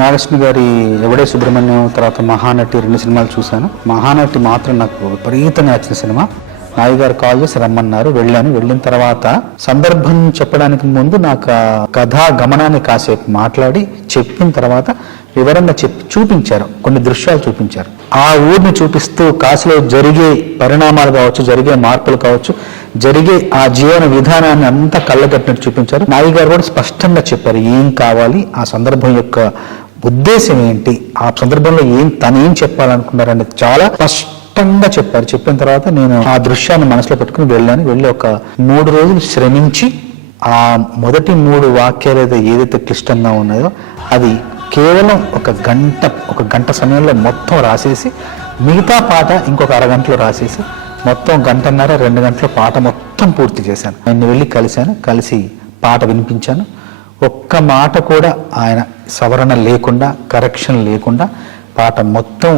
నాగేశ్వర గారి ఎవడే సుబ్రహ్మణ్యం తర్వాత మహానటి 2 సినిమాలు చూశాను. మహానటి మాత్రం నాకు విపరీతంగా నచ్చిన సినిమా. నాయి గారు కాల్ చేసి రమ్మన్నారు, వెళ్ళిన తర్వాత సందర్భం చెప్పడానికి ముందు నాకు కథా గమనాన్ని కాసేపు మాట్లాడి చెప్పిన తర్వాత వివరంగా చూపించారు, కొన్ని దృశ్యాలు చూపించారు. ఆ ఊరిని చూపిస్తూ కాశీలో జరిగే పరిణామాలు కావచ్చు, జరిగే మార్పులు కావచ్చు, జరిగే ఆ జీవన విధానాన్ని అంతా కళ్ళగట్టినట్టు చూపించారు. నాయి గారు కూడా స్పష్టంగా చెప్పారు ఏం కావాలి, ఆ సందర్భం యొక్క ఉద్దేశం ఏంటి, ఆ సందర్భంలో తను ఏం చెప్పాలనుకున్నారని చాలా స్పష్టంగా చెప్పారు. చెప్పిన తర్వాత నేను ఆ దృశ్యాన్ని మనసులో పెట్టుకుని వెళ్ళి ఒక 3 రోజులు శ్రమించి ఆ మొదటి 3 వాక్యాలు ఏదైతే క్లిష్టంగా ఉన్నాయో అది కేవలం ఒక గంట సమయంలో మొత్తం రాసేసి, మిగతా పాట ఇంకొక అరగంటలో రాసేసి మొత్తం 1.5-2 గంటల పాట మొత్తం పూర్తి చేశాను. ఆయన వెళ్ళి కలిసి పాట వినిపించాను. ఒక్క మాట కూడా ఆయన సవరణ లేకుండా, కరెక్షన్ లేకుండా పాట మొత్తం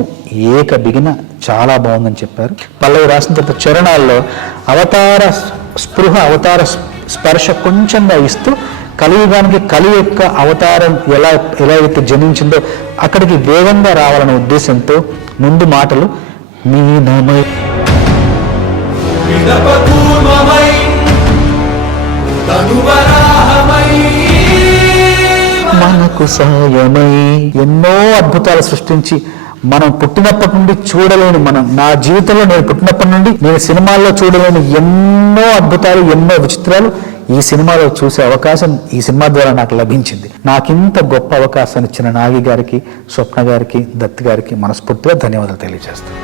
ఏక బిగిన చాలా బాగుందని చెప్పారు. పల్లవి రాసిన తర్వాత చరణాల్లో అవతార స్పృహ, అవతార స్పర్శ కొంచెంగా ఇస్తూ కలియుగానికి కలి యొక్క అవతారం ఎలా అయితే జనించిందో అక్కడికి వేగంగా రావాలనే ఉద్దేశంతో ముందు మాటలు మీనమై మనకు సాయమై ఎన్నో అద్భుతాలు సృష్టించి మనం పుట్టినప్పటి నుండి చూడలేని, నా జీవితంలో నేను పుట్టినప్పటి నుండి నేను సినిమాల్లో చూడలేని ఎన్నో అద్భుతాలు, ఎన్నో విచిత్రాలు ఈ సినిమాలో చూసే అవకాశం ఈ సినిమా ద్వారా నాకు లభించింది. నాకింత గొప్ప అవకాశాన్ని ఇచ్చిన నాగి గారికి, స్వప్న గారికి, దత్ గారికి మనస్ఫూర్తిగా ధన్యవాదాలు తెలియజేస్తాను.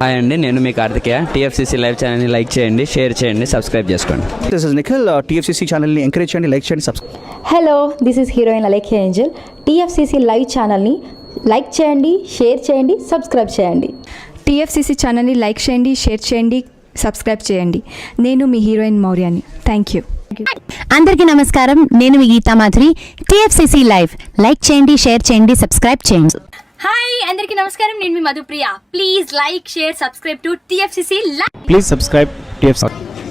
హాయ్ అండి, నేను మీ కార్తికేయ. టీఎఫ్సీసీ లైవ్ ఛానల్ని లైక్ చేయండి, షేర్ చేయండి, సబ్స్క్రైబ్ చేసుకోండి. This is Nikhil. టీఎఫ్సీసీ ఛానల్ని ఎంకరేజ్ చేయండి, లైక్ చేయండి, subscribe. Hello, this is heroine Alekhya Angel. TFCC live ఛానల్ని లైక్ చేయండి, షేర్ చేయండి, సబ్స్క్రైబ్ చేయండి. టీఎఫ్సీసీ ఛానల్ని లైక్ చేయండి, షేర్ చేయండి, సబ్స్క్రైబ్ చేయండి. నేను మీ హీరోయిన్ మౌర్యాని. Thank you. అందరికీ నమస్కారం, నేను మీ Geetha Madhuri. TFCC live like చేయండి, షేర్ చేయండి, సబ్స్క్రైబ్ చేయండి. హాయ్ అందరికీ నమస్కారం, నేను మీ Madhupriya. Please like, share, subscribe to TFCC live. Please subscribe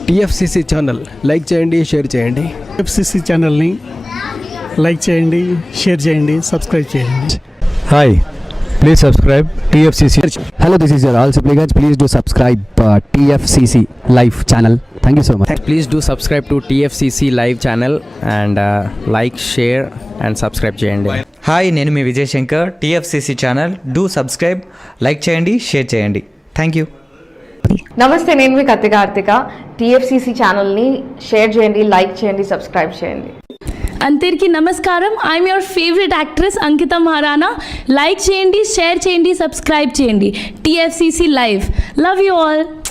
TFCC channel. Like చేయండి, షేర్ చేయండి. టీఎఫ్సీసీ ఛానల్ని లైక్ చేయండి, షేర్ చేయండి, సబ్స్క్రైబ్ చేయండి. Hi, please subscribe TFCC. Hello, this is your all సిప్లిగన్స్. Please do subscribe TFCC live channel. Thank you so much. Please do subscribe to TFCC live channel and like, share and subscribe చేయండి. హాయ్, నేను మీ Vijay Shankar. TFCC channel do subscribe, like చేయండి, share చేయండి. Thank you. నమస్తే, నేను మీ కార్తిక. టీఎఫ్సీసీ ఛానల్ని షేర్ చేయండి, లైక్ చేయండి, సబ్స్క్రైబ్ చేయండి. అందరికీ నమస్కారం, I'm your favourite actress Ankita Maharana. Like చేయండి, షేర్ చేయండి, సబ్స్క్రైబ్ చేయండి. TFCC live. Love you all.